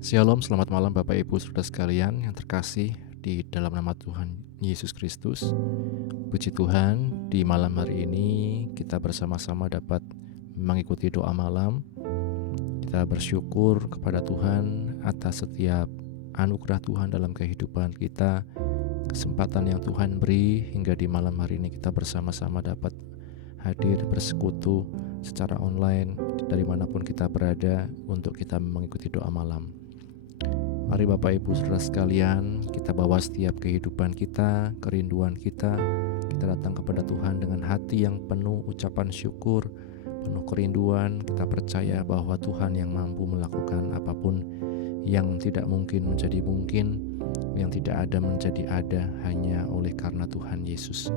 Shalom, selamat malam Bapak Ibu Saudara sekalian yang terkasih di dalam nama Tuhan Yesus Kristus. Puji Tuhan, di malam hari ini kita bersama-sama dapat mengikuti doa malam. Kita bersyukur kepada Tuhan atas setiap anugerah Tuhan dalam kehidupan kita, kesempatan yang Tuhan beri hingga di malam hari ini kita bersama-sama dapat hadir bersekutu secara online dari manapun kita berada untuk kita mengikuti doa malam. Mari Bapak Ibu Saudara sekalian, kita bawa setiap kehidupan kita, kerinduan kita datang kepada Tuhan dengan hati yang penuh ucapan syukur, penuh kerinduan. Kita percaya bahwa Tuhan yang mampu melakukan apapun yang tidak mungkin menjadi mungkin, yang tidak ada menjadi ada hanya oleh karena Tuhan Yesus.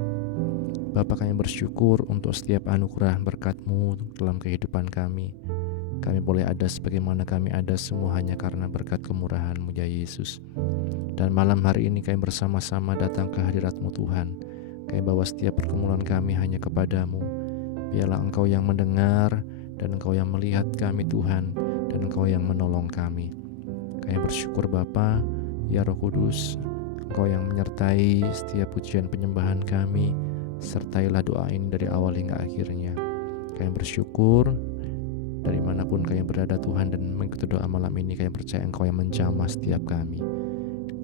Bapa, kami bersyukur untuk setiap anugerah berkat-Mu dalam kehidupan kami. Kami boleh ada sebagaimana kami ada semua hanya karena berkat kemurahan-Mu ya Yesus. Dan malam hari ini kami bersama-sama datang ke hadirat-Mu Tuhan. Kami bawa setiap pergumulan kami hanya kepada-Mu. Biarlah Engkau yang mendengar dan Engkau yang melihat kami Tuhan, dan Engkau yang menolong kami. Kami bersyukur Bapa, ya Roh Kudus, Engkau yang menyertai setiap pujian penyembahan kami. Sertailah doa ini dari awal hingga akhirnya. Kami bersyukur dari manapun kami berada Tuhan, dan mengikuti doa malam ini kami percaya Engkau yang menjamah setiap kami.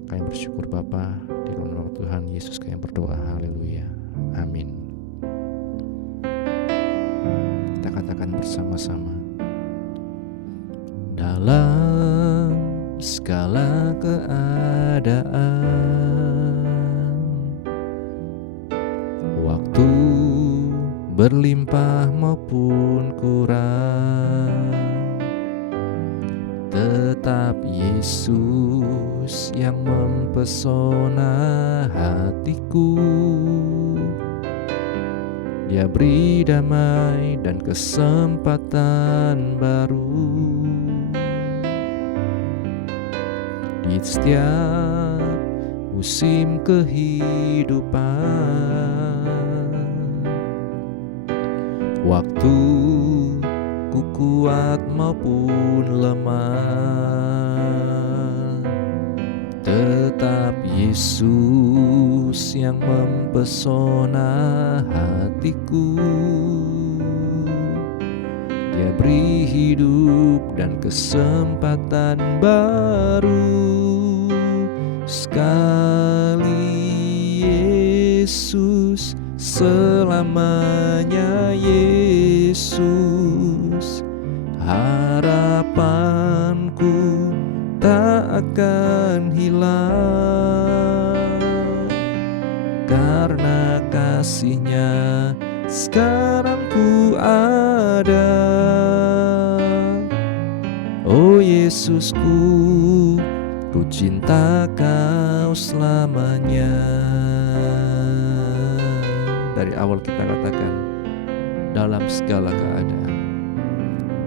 Kami bersyukur Bapa, di dalam nama Tuhan Yesus kami berdoa, haleluya, amin. Kita katakan bersama-sama. Dalam segala keadaan, waktu berlimpah maupun kurang, tetap Yesus yang mempesona hatiku. Dia beri damai dan kesempatan baru di setiap musim kehidupan. Waktu ku kuat maupun lemah, tetap Yesus yang mempesona hatiku. Dia beri hidup dan kesempatan baru. Sekali Yesus, selamanya Yesus. Harapanku tak akan hilang, karena kasih-Nya sekarang ku ada. Oh Yesusku, ku cinta Kau selamanya. Dari awal kita katakan, dalam segala keadaan,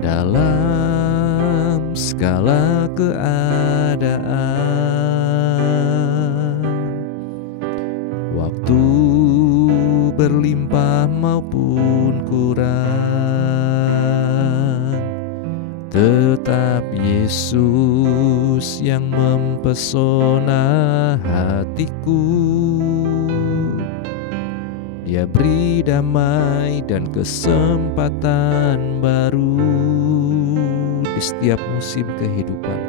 dalam segala keadaan, waktu berlimpah maupun kurang, tetap Yesus yang mempesona hatiku. Dia beri damai dan kesempatan baru di setiap musim kehidupan,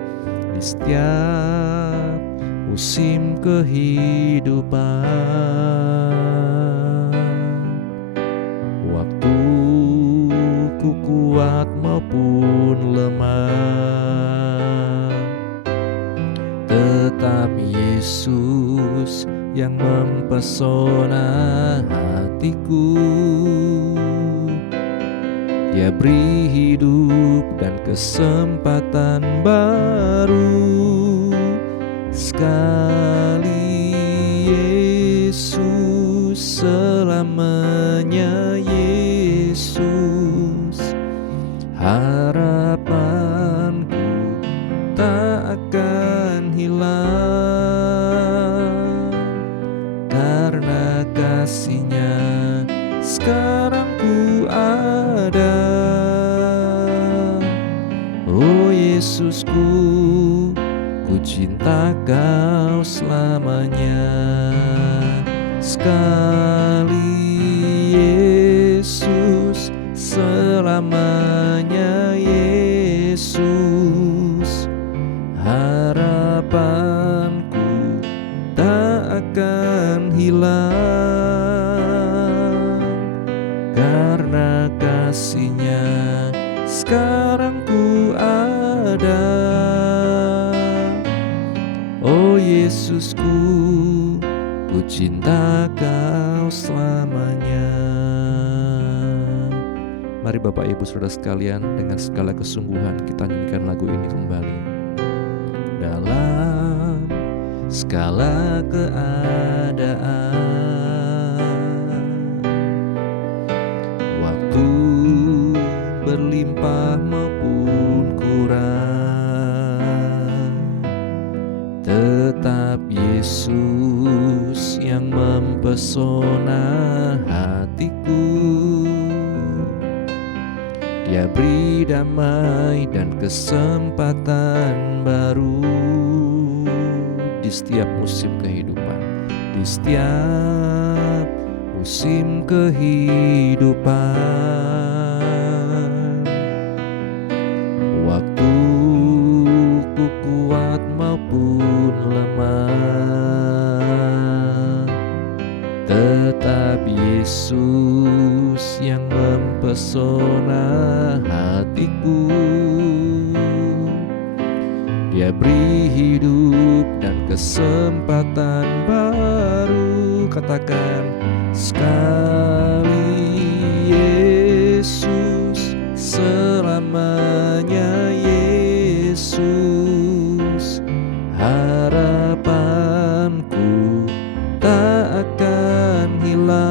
di setiap musim kehidupan. Waktu ku kuat maupun lemah, tetap Yesus yang mempesona hatiku. Dia beri hidup dan kesempatan baru. Sekali Yesus, selamanya Yesus. Harapanku tak akan hilang, karena kasih-Nya sekarang ku ada. Oh Yesusku, ku cinta Kau selamanya. Sekali Yesus, selamanya Yesus, harapanku tak akan hilang, karena kasih-Nya sekarang ku ada. Oh Yesusku, ku cinta Kau selamanya. Mari Bapak Ibu Saudara sekalian, dengan segala kesungguhan kita nyanyikan lagu ini kembali. Dalam segala keadaan, waktu berlimpah maupun kurang, tetap Yesus yang mempesona hatiku. Dia beri damai dan kesempatan baru di setiap musim kehidupan, di setiap musim kehidupan. Waktu ku kuat maupun lemah, tetap Yesus yang mempesona hatiku. Dia beri hidup dan kesempatan baru. Katakan sekali Yesus, selamanya Yesus, harapanku tak akan hilang,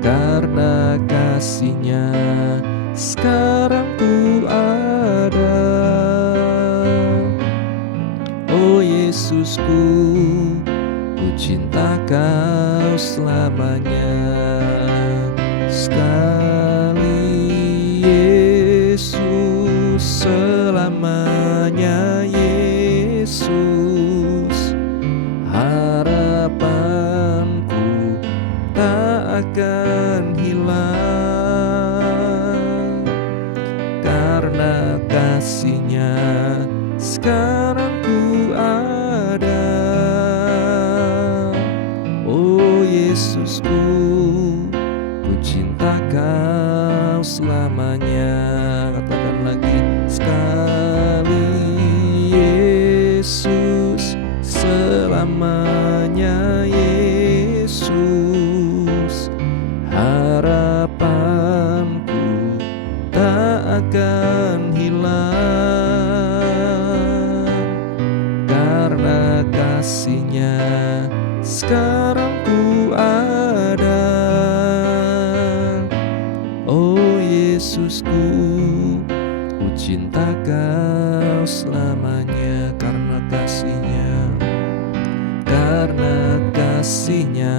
karena kasih-Nya sekarang ku ada. Oh Yesusku, ku cinta Kau selamanya. Sekali Yesus, selamanya Yesus, harapanku tak akan hilang, karena kasih-Nya sekarang ku ada. Oh Yesusku, ku cinta Kau selamanya. Katakan lagi, sekali Yesus, selamanya Yesus, harapanku tak akan hilang, karena kasih-Nya sekarang ku ada. Oh Yesusku, ku cinta Kau selamanya, karena kasih-Nya, karena kasih-Nya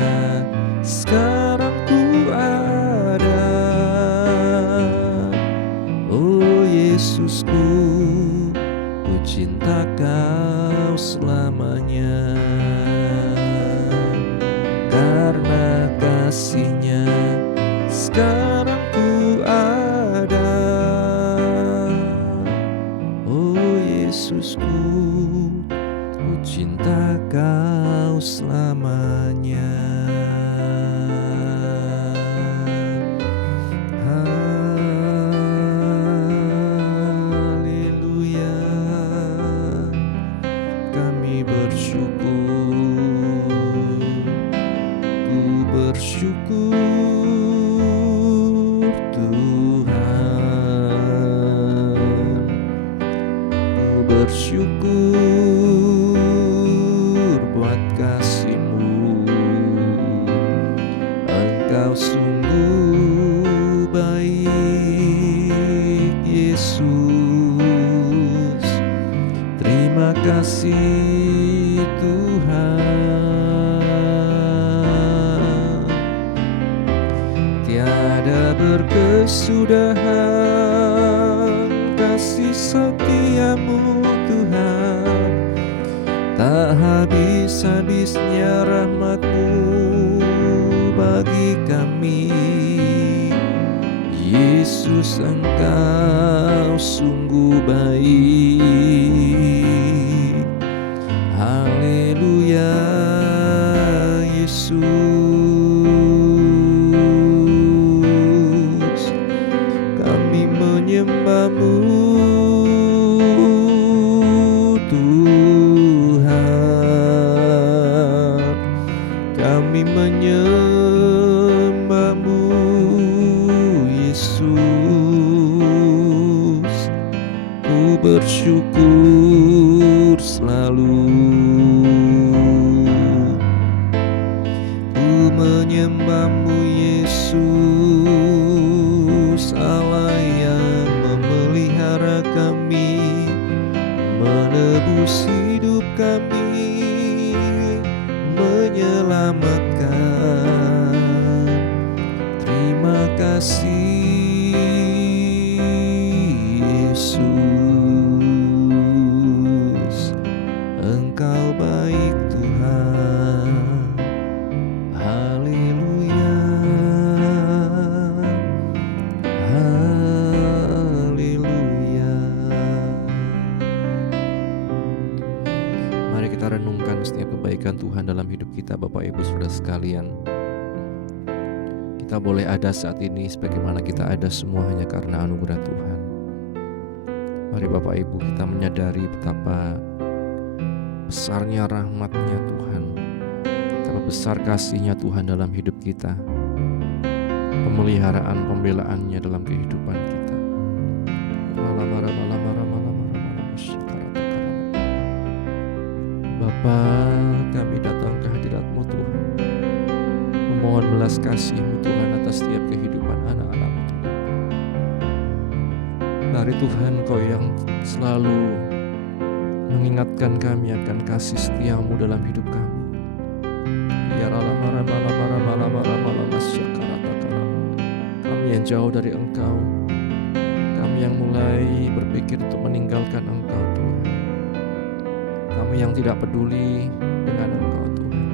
sekarang ku ada. Oh Yesusku, ku cinta Kau selamanya, karena kasih-Nya sekarang ku ada. Oh Yesusku, ku cinta Kau selamanya. Haleluya, kami bersyukur, ku bersyukur Tuhan, ku bersyukur buat kasih-Mu. Engkau sungguh baik Yesus. Terima kasih Tuhan. Tiada berkesudahan kasih setiamu Tuhan, tak habis-habisnya rahmat-Mu bagi kami. Yesus, Engkau sungguh baik. Haleluya, Yesus, kami menyembah-Mu Tuhan, kami menyembah-Mu Yesus. Ku bersyukur selalu, ku menyembah-Mu Yesus, Allah yang memelihara kami, menebus hidup kami, menyelamatkan. Terima kasih Yesus, Engkau baik Tuhan. Haleluya, haleluya. Mari kita renungkan setiap kebaikan Tuhan dalam hidup kita, Bapak Ibu Saudara sekalian. Kita boleh ada saat ini sebagaimana kita ada semua hanya karena anugerah Tuhan. Mari Bapak Ibu kita menyadari betapa besarnya rahmat-Nya Tuhan, betapa besar kasih-Nya Tuhan dalam hidup kita, pemeliharaan pembelaan-Nya dalam kehidupan kita. Bapa, kami datang ke hadirat-Mu Tuhan, memohon belas kasih-Mu Tuhan atas setiap kehidupan anak-anak-Mu Tuhan. Mari Tuhan, Kau yang selalu mengingatkan kami akan kasih setia-Mu dalam hidup kami. Kami yang jauh dari Engkau, kami yang mulai berpikir untuk meninggalkan Engkau Tuhan, kami yang tidak peduli dengan Engkau Tuhan.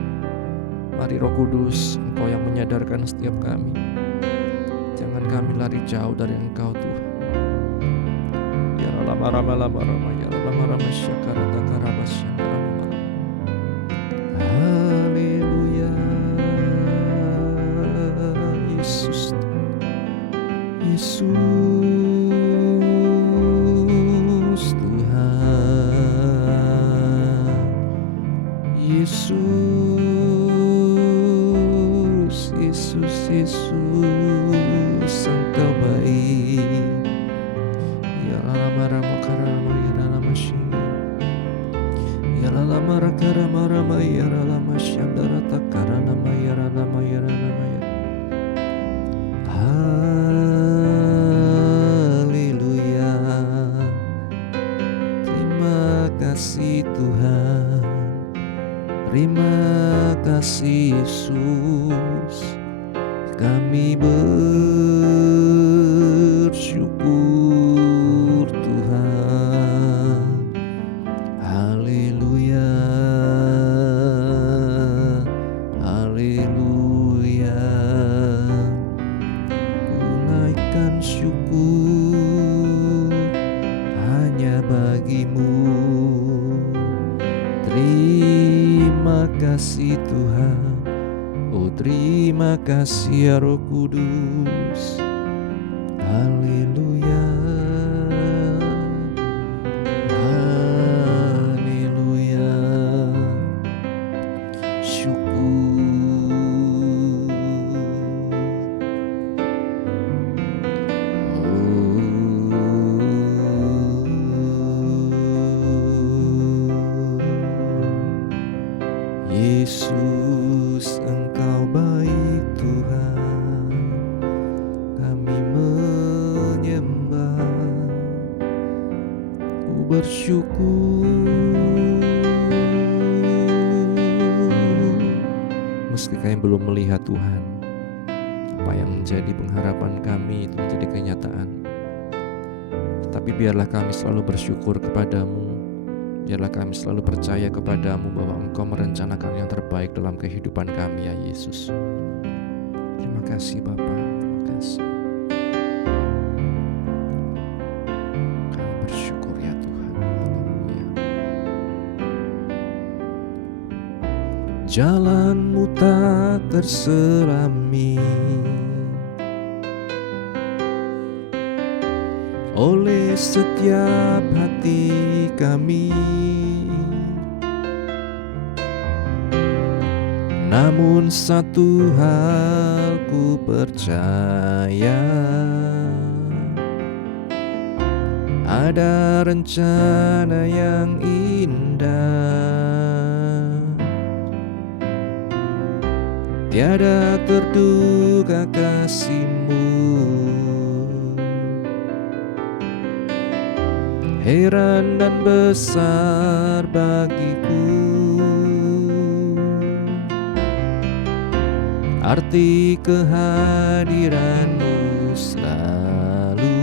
Mari Roh Kudus, Engkau yang menyadarkan setiap kami, jangan kami lari jauh dari Engkau Tuhan. Haleluya, Yesus, Yesus Tuhan, Yesus, Yesus, Yesus, Engkau baik. Ya lama-lama karama ya lama shin, ya lama karama rama ya lama shandara takarana ya lama ya lama ya. Haleluya, terima kasih Tuhan, terima kasih Yesus, kami bersyukur Tuhan. Haleluya, haleluya, ku naikkan syukur hanya bagi-Mu. Terima kasih Tuhan, oh terima kasih ya Roh Kudus. Haleluya, haleluya, syukur. Yesus, Engkau baik Tuhan, kami menyembah, ku bersyukur. Meski kami belum melihat Tuhan, apa yang menjadi pengharapan kami itu menjadi kenyataan. Tapi biarlah kami selalu bersyukur kepadamu. Biarlah kami selalu percaya kepadamu bahwa Engkau merencanakan yang terbaik dalam kehidupan kami, ya Yesus. Terima kasih Bapa, terima kasih. Kami bersyukur ya Tuhan. Haleluya. Jalanmu tak terselami oleh setiap hati kami, namun satu hal ku percaya, ada rencana yang indah, tiada terduga kasih-Mu. Heran dan besar bagiku arti kehadiran-Mu selalu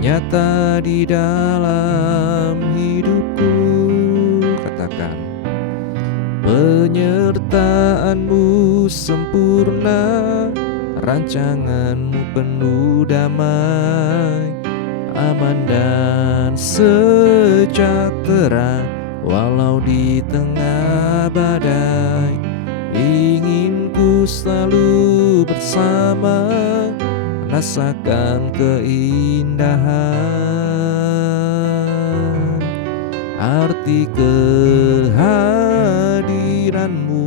nyata di dalam hidupku. Katakan, penyertaan-Mu sempurna, rancangan-Mu penuh damai, aman dan sejahtera walau di tengah badai. Ingin ku selalu bersama, rasakan keindahan arti kehadiran-Mu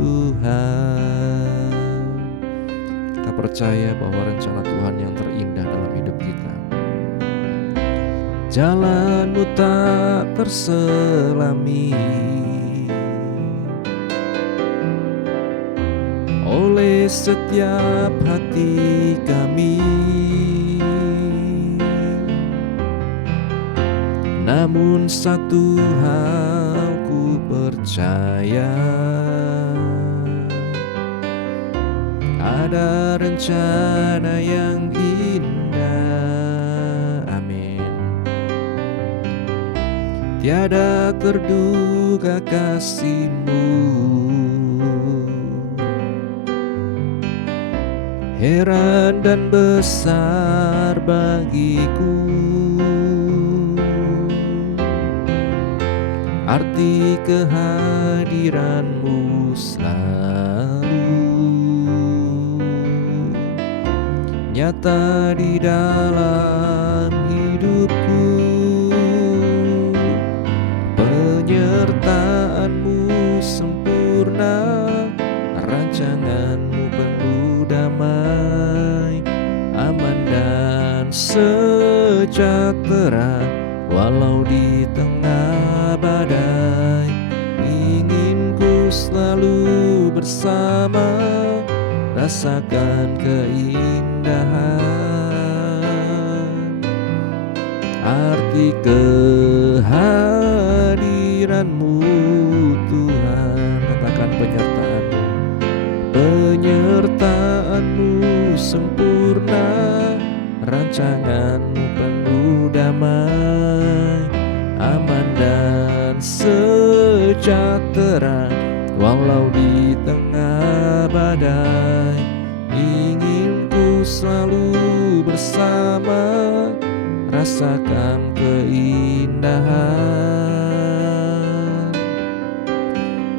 Tuhan. Kita percaya bahwa rencana Tuhan yang terindah dalam hidup kita. Jalan-Mu tak terselami oleh setiap hati kami, namun satu hal ku percaya, ada rencana yang indah. Amin. Tiada terduga kasih-Mu, heran dan besar bagiku arti kehadiran-Mu selalu nyata di dalam hidupku. Penyertaan-Mu sempurna, rancangan-Mu penuh damai, aman dan sejahtera walau di tengah badai. Ingin ku selalu bersama, rasakan keindahan arti kehadiran-Mu Tuhan. Katakan, penyertaan-Mu, penyertaan-Mu sempurna, rancangan-Mu penuh damai, aman dan sejahtera walau di tengah badai. Ingin ku selalu bersama, rasakan keindahan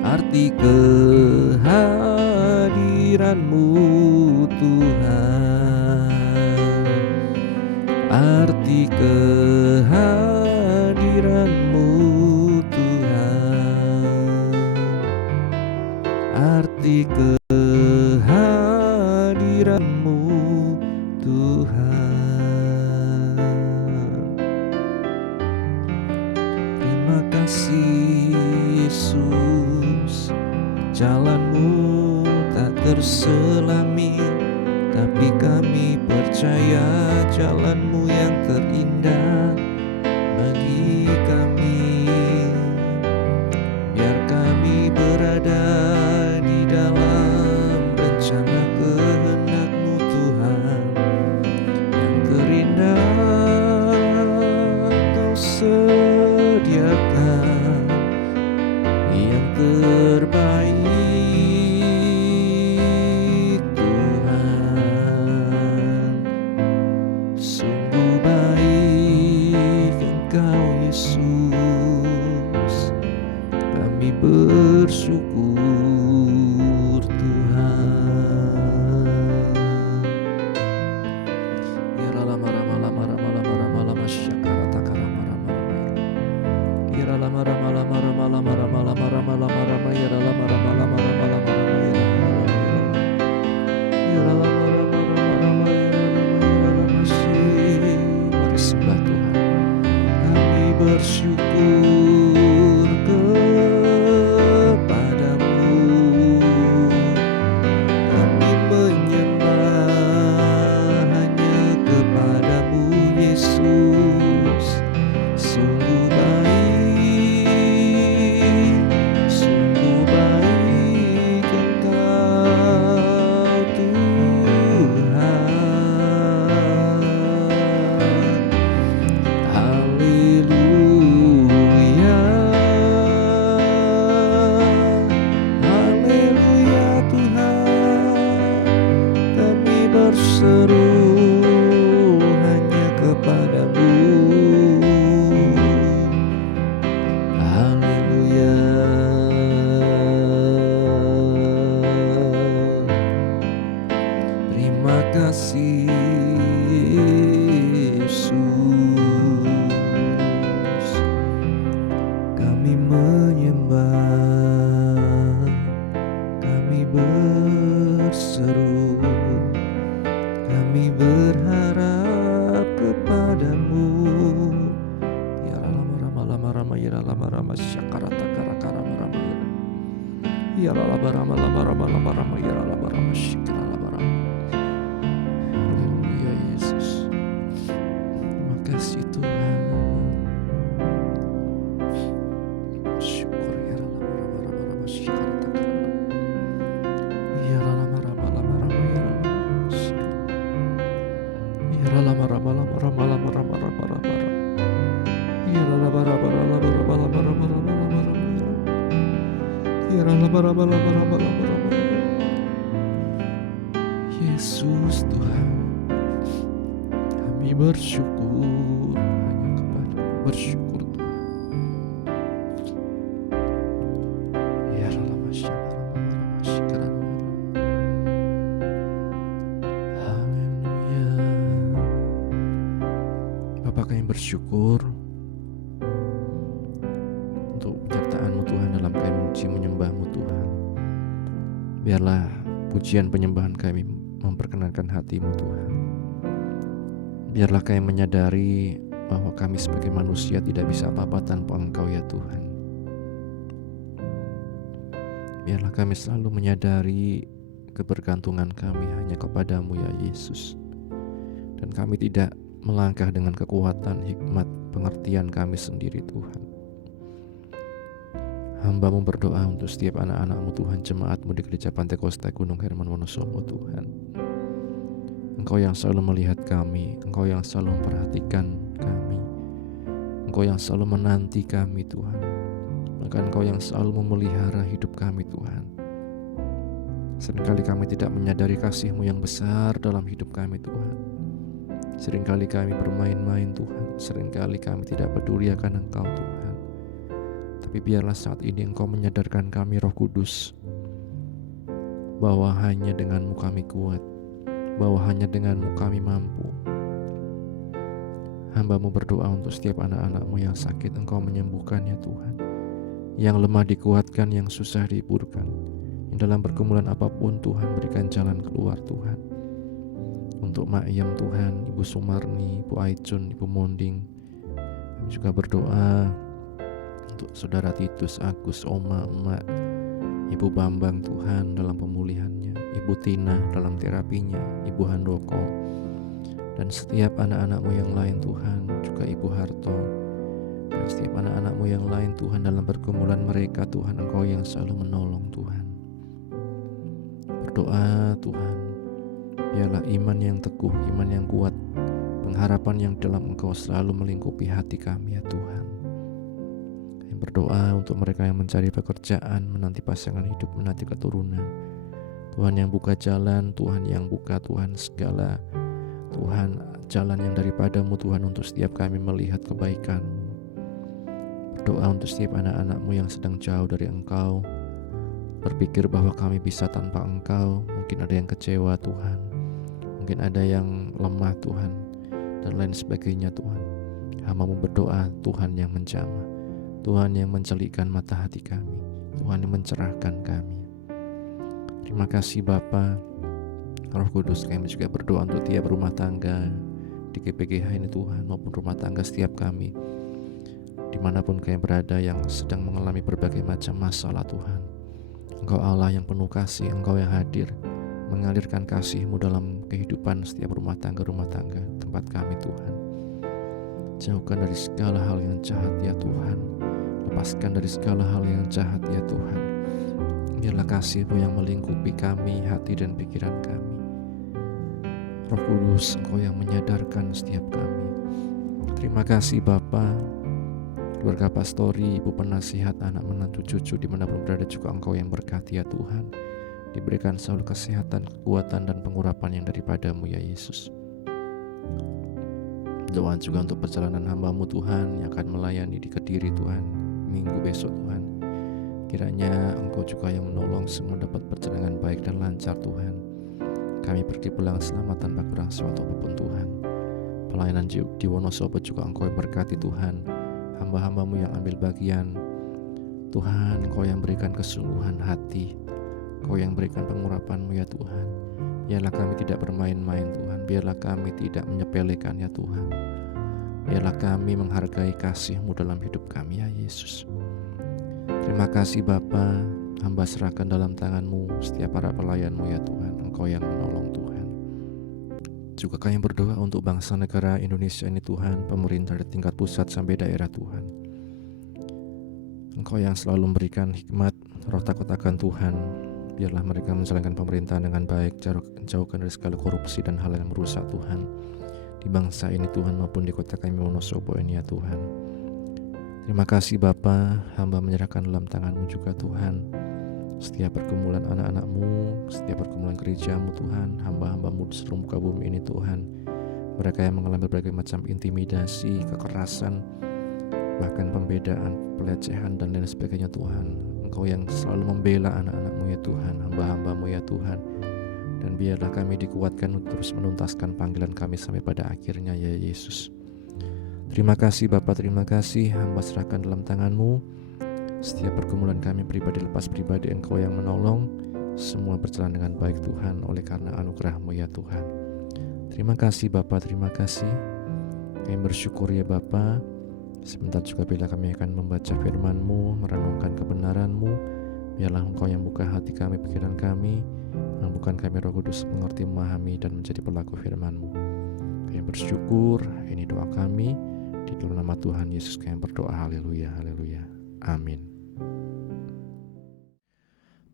arti kehadiran-Mu Tuhan, arti kehadiran-Mu Tuhan, arti kehadiran-Mu Tuhan. Terima kasih Yesus, jalan-Mu tak terselami, tapi kami percaya jalan-Mu yang terindah bagi kami. Biar kami berada di dalam rencana kehendak-Mu Tuhan, Yesus Tuhan, kami bersyukur hanya kepada bersyukur Tuhan. Haleluya. Bapa, kami bersyukur untuk penyertaan-Mu Tuhan dalam kami memuji menyembah-Mu Tuhan. Biarlah pujian penyembahan kami memperkenankan hati-Mu Tuhan. Biarlah kami menyadari bahwa kami sebagai manusia tidak bisa apa-apa tanpa Engkau ya Tuhan. Biarlah kami selalu menyadari kebergantungan kami hanya kepadamu ya Yesus. Dan kami tidak melangkah dengan kekuatan, hikmat, pengertian kami sendiri Tuhan. Hamba-Mu berdoa untuk setiap anak-anak-Mu Tuhan, jemaat-Mu di Gereja Pantai Kosta Gunung Herman Wonosobo Tuhan. Engkau yang selalu melihat kami, Engkau yang selalu memperhatikan kami, Engkau yang selalu menanti kami Tuhan. Bahkan Engkau yang selalu memelihara hidup kami Tuhan. Seringkali kami tidak menyadari kasih-Mu yang besar dalam hidup kami Tuhan. Seringkali kami bermain-main Tuhan, seringkali kami tidak peduli akan Engkau Tuhan. Tapi biarlah saat ini Engkau menyadarkan kami Roh Kudus, bahwa hanya dengan-Mu kami kuat, bahwa hanya dengan-Mu kami mampu. Hamba-Mu berdoa untuk setiap anak-anak-Mu yang sakit, Engkau menyembuhkan ya Tuhan. Yang lemah dikuatkan, yang susah dihiburkan. Yang dalam pergumulan apapun Tuhan, berikan jalan keluar Tuhan. Untuk Mak Yam Tuhan, Ibu Sumarni, Ibu Aicun, Ibu Monding, kami juga berdoa untuk Saudara Titus, Agus, Oma, Emak, Ibu Bambang Tuhan dalam pemulihannya, Ibu Tina dalam terapinya, Ibu Handoko, dan setiap anak-anak-Mu yang lain Tuhan, juga Ibu Harto, dan setiap anak-anak-Mu yang lain Tuhan dalam pergumulan mereka Tuhan, Engkau yang selalu menolong Tuhan. Berdoa Tuhan, biarlah iman yang teguh, iman yang kuat, pengharapan yang dalam Engkau selalu melingkupi hati kami ya Tuhan. Kami berdoa untuk mereka yang mencari pekerjaan, menanti pasangan hidup, menanti keturunan. Tuhan yang buka jalan, Tuhan yang buka Tuhan segala Tuhan jalan yang daripada-Mu Tuhan untuk setiap kami melihat kebaikan-Mu. Berdoa untuk setiap anak-anak-Mu yang sedang jauh dari Engkau, berpikir bahwa kami bisa tanpa Engkau. Mungkin ada yang kecewa Tuhan, mungkin ada yang lemah Tuhan, dan lain sebagainya Tuhan. Hamba-Mu berdoa, Tuhan yang menjamah, Tuhan yang mencelikkan mata hati kami, Tuhan yang mencerahkan kami. Terima kasih Bapa. Roh Kudus, kami juga berdoa untuk tiap rumah tangga di GPGH ini Tuhan, maupun rumah tangga setiap kami, dimanapun kami berada yang sedang mengalami berbagai macam masalah Tuhan. Engkau Allah yang penuh kasih, Engkau yang hadir mengalirkan kasih-Mu dalam kehidupan setiap rumah tangga tempat kami Tuhan. Jauhkan dari segala hal yang jahat ya Tuhan, lepaskan dari segala hal yang jahat ya Tuhan. Biarlah kasih-Mu yang melingkupi kami, hati dan pikiran kami. Roh Kudus, Engkau yang menyadarkan setiap kami. Terima kasih Bapa. Keluarga pastori, ibu penasihat, anak menantu cucu dimanapun berada juga Engkau yang berkati ya Tuhan. Diberikan selalu kesehatan, kekuatan dan pengurapan yang daripada-Mu ya Yesus. Doa juga untuk perjalanan hamba-Mu Tuhan yang akan melayani di Kediri Tuhan minggu besok Tuhan. Kiranya Engkau juga yang menolong semua dapat perjalanan baik dan lancar Tuhan. Kami pergi pulang selamat tanpa kurang suatu apapun Tuhan. Pelayanan di Wonosobo juga Engkau yang berkati Tuhan. Hamba-hamba-Mu yang ambil bagian Tuhan, Engkau yang berikan kesungguhan hati, Engkau yang berikan pengurapan-Mu ya Tuhan. Biarlah kami tidak bermain-main Tuhan, biarlah kami tidak menyepelekan ya Tuhan. Biarlah kami menghargai kasih-Mu dalam hidup kami ya Yesus. Terima kasih Bapa, hamba serahkan dalam tangan-Mu setiap para pelayan-Mu ya Tuhan, Engkau yang menolong Tuhan. Juga kami berdoa untuk bangsa negara Indonesia ini Tuhan, pemerintah dari tingkat pusat sampai daerah Tuhan. Engkau yang selalu memberikan hikmat, roh takut akan Tuhan. Biarlah mereka menjalankan pemerintahan dengan baik, jauhkan dari segala korupsi dan hal yang merusak Tuhan. di bangsa ini Tuhan, maupun di kota kami Wonosobo ini ya Tuhan. Terima kasih Bapa, hamba menyerahkan dalam tangan-Mu juga Tuhan setiap pergumulan anak-anak-Mu, setiap pergumulan gereja-Mu Tuhan, hamba-hamba-Mu di seluruh muka bumi ini Tuhan. Mereka yang mengalami berbagai macam intimidasi, kekerasan, bahkan pembedaan, pelecehan dan lain sebagainya Tuhan. Engkau yang selalu membela anak-anak-Mu ya Tuhan, hamba-hamba-Mu ya Tuhan. Dan biarlah kami dikuatkan untuk terus menuntaskan panggilan kami sampai pada akhirnya ya Yesus. Terima kasih Bapa, terima kasih, hamba serahkan dalam tangan-Mu. Setiap pergumulan kami pribadi lepas pribadi, Engkau yang menolong. Semua berjalan dengan baik Tuhan, oleh karena anugerah-Mu ya Tuhan. Terima kasih Bapa, terima kasih. Kami bersyukur ya Bapa. Sebentar juga bila kami akan membaca firman-Mu, merenungkan kebenaran-Mu, biarlah Engkau yang buka hati kami, pikiran kami, mampukan kami Roh Kudus mengerti, memahami, dan menjadi pelaku firman-Mu. Kami bersyukur, ini doa kami, di dalam nama Tuhan Yesus kami berdoa, haleluya, haleluya, amin.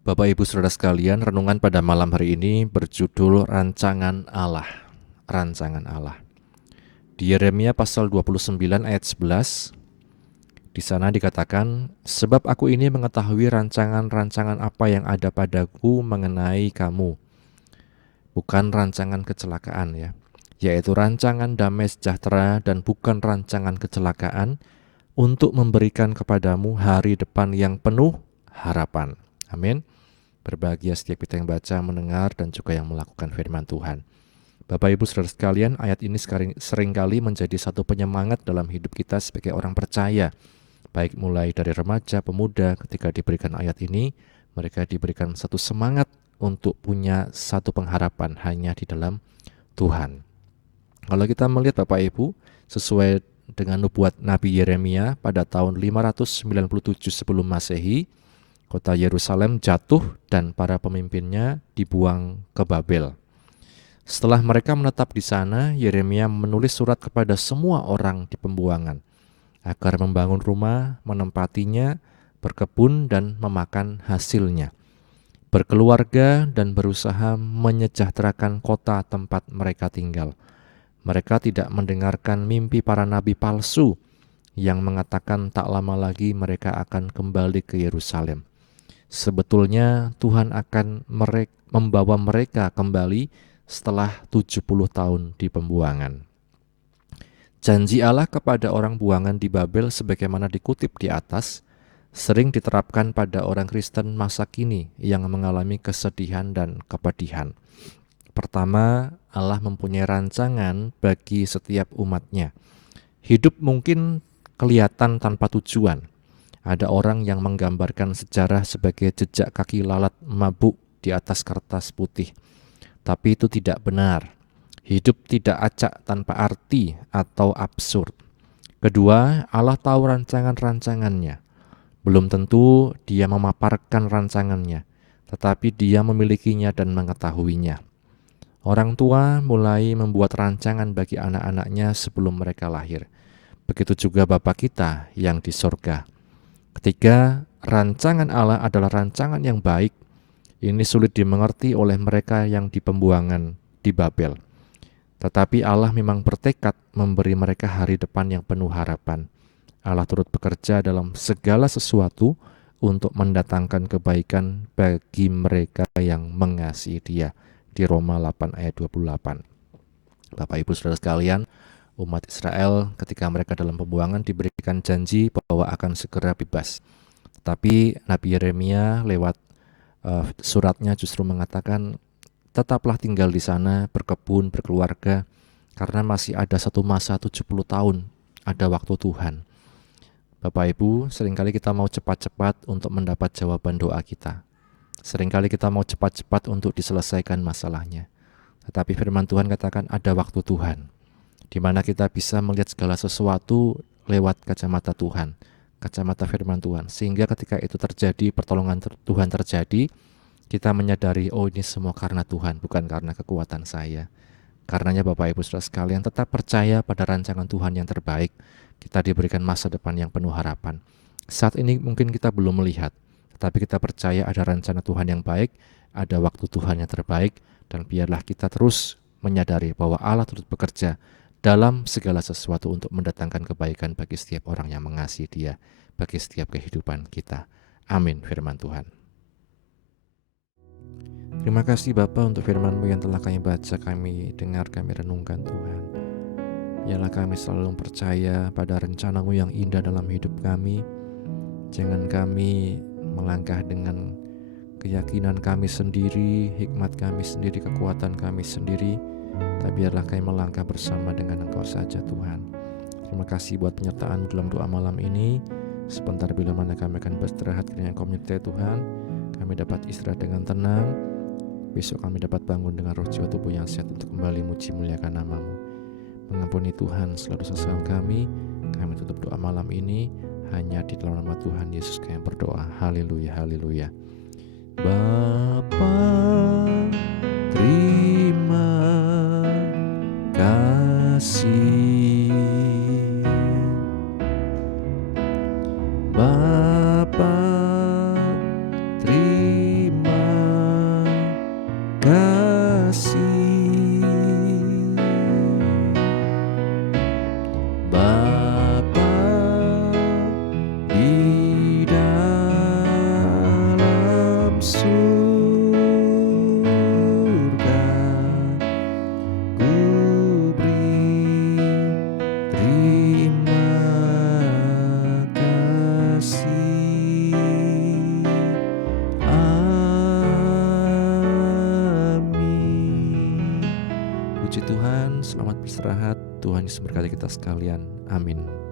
Bapak Ibu Saudara sekalian, renungan pada malam hari ini berjudul Rancangan Allah. Rancangan Allah. Di Yeremia pasal 29 ayat 11, di sana dikatakan, sebab aku ini mengetahui rancangan-rancangan apa yang ada padaku mengenai kamu. Bukan rancangan kecelakaan ya, yaitu rancangan damai sejahtera dan bukan rancangan kecelakaan, untuk memberikan kepadamu hari depan yang penuh harapan. Amin. Berbahagia setiap kita yang baca, mendengar, dan juga yang melakukan firman Tuhan. Bapak Ibu Saudara sekalian, ayat ini seringkali menjadi satu penyemangat dalam hidup kita sebagai orang percaya. Baik mulai dari remaja, pemuda, ketika diberikan ayat ini, mereka diberikan satu semangat untuk punya satu pengharapan hanya di dalam Tuhan. Kalau kita melihat Bapak Ibu, sesuai dengan nubuat Nabi Yeremia pada tahun 597 sebelum Masehi, kota Yerusalem jatuh dan para pemimpinnya dibuang ke Babel. Setelah mereka menetap di sana, Yeremia menulis surat kepada semua orang di pembuangan agar membangun rumah, menempatinya, berkebun, dan memakan hasilnya, berkeluarga, dan berusaha menyejahterakan kota tempat mereka tinggal. Mereka tidak mendengarkan mimpi para nabi palsu yang mengatakan tak lama lagi mereka akan kembali ke Yerusalem. Sebetulnya Tuhan akan membawa mereka kembali setelah 70 tahun di pembuangan. Janji Allah kepada orang buangan di Babel sebagaimana dikutip di atas, sering diterapkan pada orang Kristen masa kini yang mengalami kesedihan dan kepedihan. Pertama, Allah mempunyai rancangan bagi setiap umatnya. Hidup mungkin kelihatan tanpa tujuan. Ada orang yang menggambarkan sejarah sebagai jejak kaki lalat mabuk di atas kertas putih. Tapi itu tidak benar. Hidup tidak acak tanpa arti atau absurd. Kedua, Allah tahu rancangan-rancangannya. Belum tentu Dia memaparkan rancangannya, tetapi Dia memilikinya dan mengetahuinya. Orang tua mulai membuat rancangan bagi anak-anaknya sebelum mereka lahir. Begitu juga Bapa kita yang di sorga. Ketiga, rancangan Allah adalah rancangan yang baik. Ini sulit dimengerti oleh mereka yang di pembuangan di Babel. Tetapi Allah memang bertekad memberi mereka hari depan yang penuh harapan. Allah turut bekerja dalam segala sesuatu untuk mendatangkan kebaikan bagi mereka yang mengasihi Dia. Di Roma 8 ayat 28. Bapak Ibu Saudara sekalian, umat Israel ketika mereka dalam pembuangan diberikan janji bahwa akan segera bebas. Tetapi Nabi Yeremia lewat suratnya justru mengatakan, tetaplah tinggal di sana, berkebun, berkeluarga, karena masih ada satu masa 70 tahun, ada waktu Tuhan. Bapak Ibu, seringkali kita mau cepat-cepat untuk mendapat jawaban doa kita. Seringkali kita mau cepat-cepat untuk diselesaikan masalahnya. Tetapi firman Tuhan katakan ada waktu Tuhan, di mana kita bisa melihat segala sesuatu lewat kacamata Tuhan, kacamata firman Tuhan. Sehingga ketika itu terjadi, pertolongan Tuhan terjadi, kita menyadari, oh ini semua karena Tuhan, bukan karena kekuatan saya. Karenanya Bapak Ibu Saudara sekalian, tetap percaya pada rancangan Tuhan yang terbaik. Kita diberikan masa depan yang penuh harapan. Saat ini mungkin kita belum melihat, tetapi kita percaya ada rencana Tuhan yang baik, ada waktu Tuhan yang terbaik, dan biarlah kita terus menyadari bahwa Allah turut bekerja dalam segala sesuatu untuk mendatangkan kebaikan bagi setiap orang yang mengasihi Dia, bagi setiap kehidupan kita. Amin, firman Tuhan. Terima kasih Bapa untuk firman-Mu yang telah kami baca, kami dengar, kami renungkan Tuhan. Biarlah kami selalu percaya pada rencana-Mu yang indah dalam hidup kami. Jangan kami melangkah dengan keyakinan kami sendiri, hikmat kami sendiri, kekuatan kami sendiri, tapi biarlah kami melangkah bersama dengan Engkau saja Tuhan. Terima kasih buat penyertaan dalam doa malam ini. Sebentar bila mana kami akan beristirahat, kiranya Engkau menyertai Tuhan. Kami dapat istirahat dengan tenang. Besok kami dapat bangun dengan roh jiwa tubuh yang sehat untuk kembali muji muliakan nama-Mu. Mengampuni Tuhan seluruh kesalahan kami. Kami tutup doa malam ini hanya di dalam nama Tuhan Yesus kami berdoa. Haleluya, haleluya. Bapa, terima kasih. Bapa, terima kasih. Bapa di dalam surga, ku beri terima kasih. Amin. Puji Tuhan, selamat beristirahat. Tuhan Yesus memberkati kita sekalian. Amin.